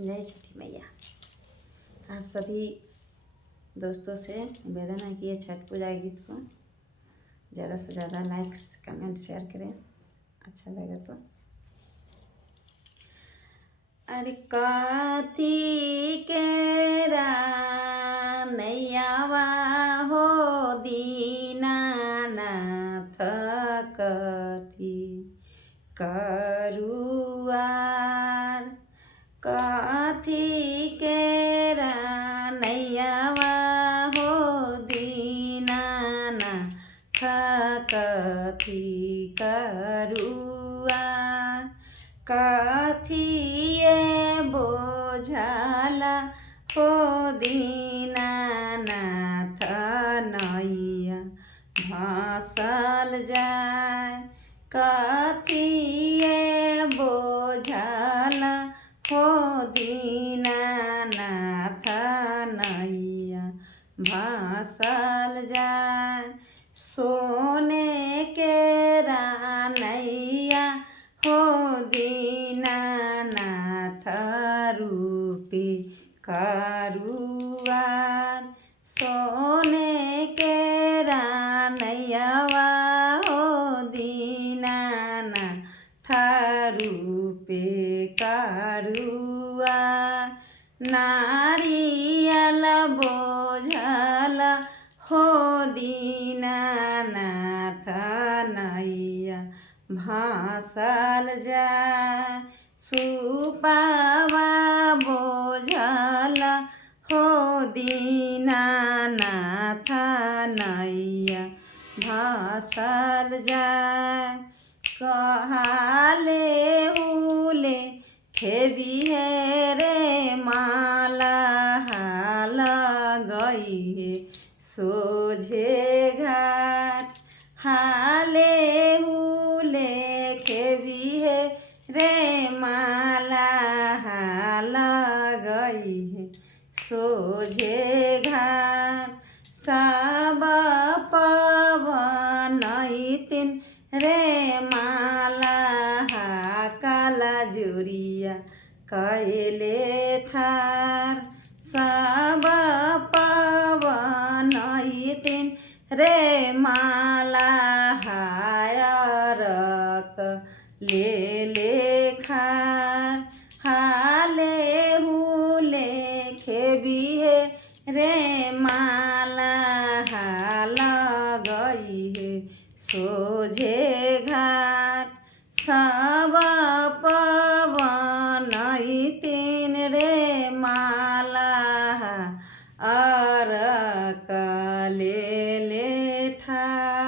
जय छठी मैया। आप सभी दोस्तों से निवेदन है कि ये छठ पूजा गीत को ज़्यादा से ज़्यादा लाइक्स कमेंट शेयर करें, अच्छा लगे तो। अरे कथी के नैयावा हो दीनानाथ, कथी करुआर, कथी के नैयावा हो दीनानाथ, कथी करुआर, कथिए बोझाला हो दीनानाथ, नैया भसल जाय, कथिए बोझाला हो दीनानाथ, नैया भसल जाय, सोने के नैया हो दीनानाथ, रूपी करुआर, सोने के नैयावा हो दीनानाथ, रूपे करुआर, नारियल बोझल हो दीनानाथ, नैया भसल जाय, सुपावा बोझल हो दीनानाथ, नैया भसल जाय, कहाले हुले खेबी है रे माला, हाल गई है सोझे घाट, हाले हुले खेबी है रे माला, हाल गई है सोझे घाट, सब पवनैतिन रे माला, काला जुरिया कैले ठार, सब पवनैतिन रे माला, हायरक ले खार, हाले हुले खेबी है रे माला, हाल गई है सोझे घाट, सब पवनैतिन रे माला, अरक ले ठार।